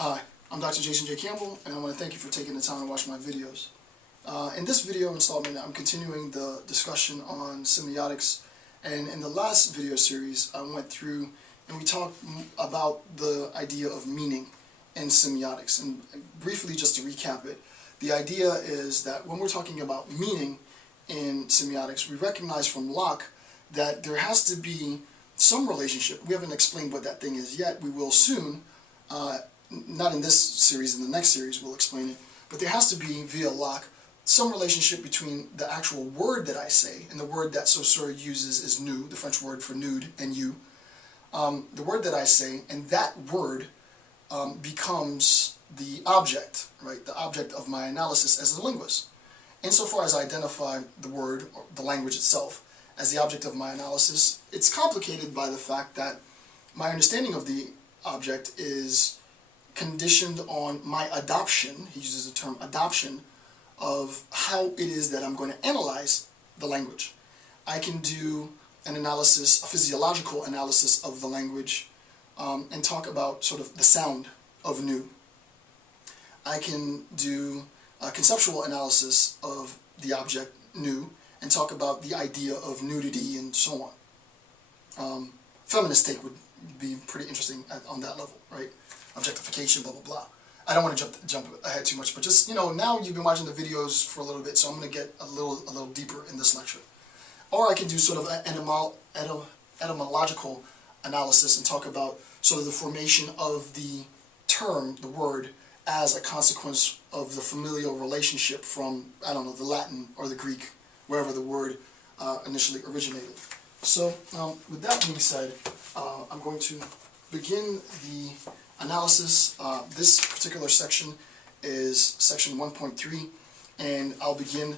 Hi, I'm Dr. Jason J. Campbell, and I want to thank you for taking the time to watch my videos. In this video installment, I'm continuing the discussion on semiotics, and in the last video series, I went through and we talked about the idea of meaning in semiotics. And briefly, just to recap it, the idea is that when we're talking about meaning in semiotics, we recognize from Locke that there has to be some relationship. We haven't explained what that thing is yet. We will soon. Not in this series, in the next series we'll explain it, but there has to be, via Locke, some relationship between the actual word that I say, and the word that Saussure uses is nu, the French word for nude, and you. The word that I say, and that word becomes the object, right? The object of my analysis as a linguist. Insofar as I identify the word, or the language itself, as the object of my analysis, it's complicated by the fact that my understanding of the object is conditioned on my adoption, he uses the term adoption, of how it is that I'm going to analyze the language. I can do an analysis, a physiological analysis of the language, and talk about sort of the sound of nu. I can do a conceptual analysis of the object nu and talk about the idea of nudity and so on. Feminist take would be pretty interesting on that level, right? Objectification, blah, blah, blah. I don't want to jump ahead too much, but just, now you've been watching the videos for a little bit, so I'm going to get a little deeper in this lecture. Or I can do sort of an etymological analysis and talk about sort of the formation of the term, the word, as a consequence of the familial relationship from, I don't know, the Latin or the Greek, wherever the word initially originated. So, with that being said, I'm going to begin the analysis. This particular section is section 1.3, and I'll begin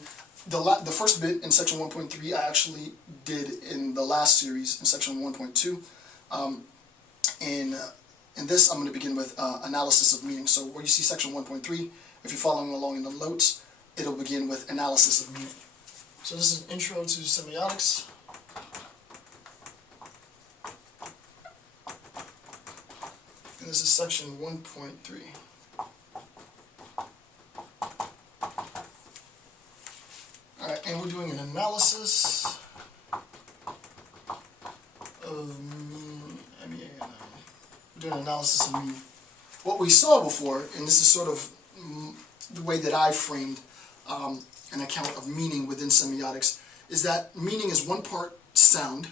the first bit in section 1.3 I actually did in the last series in section 1.2. In this I'm going to begin with analysis of meaning. So where you see section 1.3, if you're following along in the notes, it'll begin with analysis of meaning. So this is an intro to semiotics. And this is section 1.3. Alright, and we're doing an analysis of meaning. We're doing an analysis of meaning. What we saw before, and this is sort of the way that I framed an account of meaning within semiotics, is that meaning is one part sound,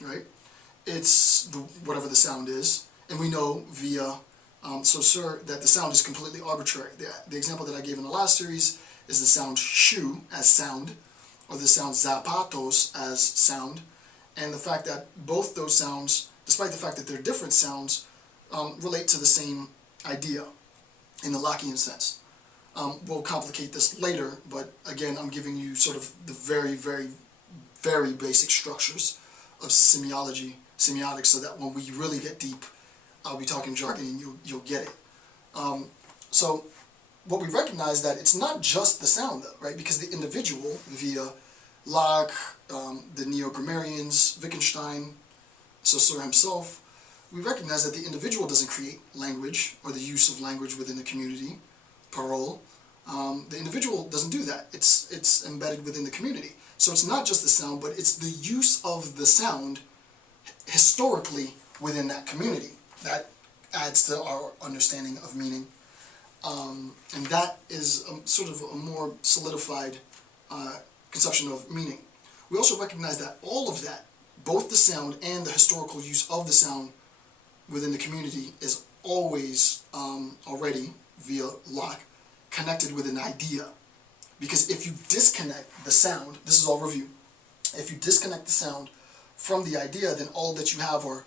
right? It's whatever the sound is. And we know via Saussure that the sound is completely arbitrary. The example that I gave in the last series is the sound shoe as sound, or the sound zapatos as sound, and the fact that both those sounds, despite the fact that they're different sounds, relate to the same idea in the Lockean sense. We'll complicate this later, but again, I'm giving you sort of the very, very, very basic structures of semiotics, so that when we really get deep, I'll be talking jargon and you'll get it. So what we recognize that it's not just the sound though, right? Because the individual, via Locke, the neo-grammarians, Wittgenstein, Saussure himself, we recognize that the individual doesn't create language or the use of language within the community, parole. The individual doesn't do that. It's embedded within the community. So it's not just the sound, but it's the use of the sound historically within that community. That adds to our understanding of meaning. And that is sort of a more solidified conception of meaning. We also recognize that all of that, both the sound and the historical use of the sound within the community, is always already, via Locke, connected with an idea. Because if you disconnect the sound, this is all review, if you disconnect the sound from the idea, then all that you have are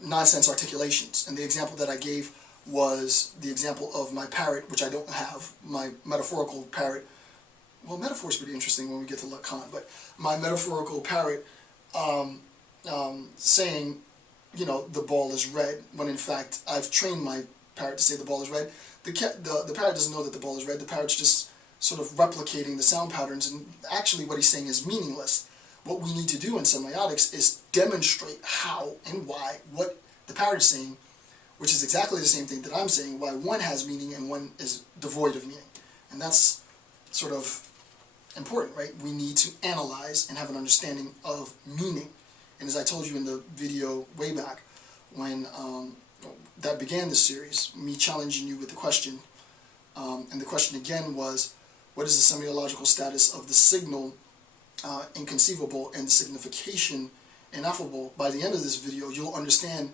nonsense articulations. And the example that I gave was the example of my parrot, which I don't have, my metaphorical parrot. Well, metaphor is pretty interesting when we get to Lacan, but my metaphorical parrot saying, the ball is red, when in fact I've trained my parrot to say the ball is red. The parrot doesn't know that the ball is red. The parrot's just sort of replicating the sound patterns, and actually what he's saying is meaningless. What we need to do in semiotics is demonstrate how and why what the parrot is saying which is exactly the same thing that I'm saying, why one has meaning and one is devoid of meaning. And that's sort of important, right? We need to analyze and have an understanding of meaning. And as I told you in the video way back, when that began this series, me challenging you with the question, and the question again was, what is the semiological status of the signal inconceivable and the signification ineffable? By the end of this video, you'll understand,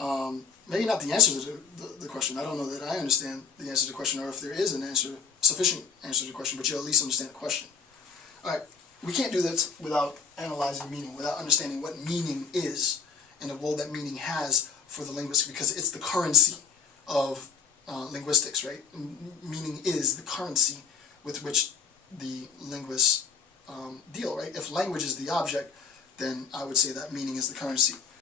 maybe not the answer to the question. I don't know that I understand the answer to the question, or if there is an answer, sufficient answer to the question, but you'll at least understand the question. All right, we can't do that without analyzing meaning, without understanding what meaning is and the role that meaning has for the linguist, because it's the currency of linguistics, right? Meaning is the currency with which the linguists deal, right? If language is the object, then I would say that meaning is the currency.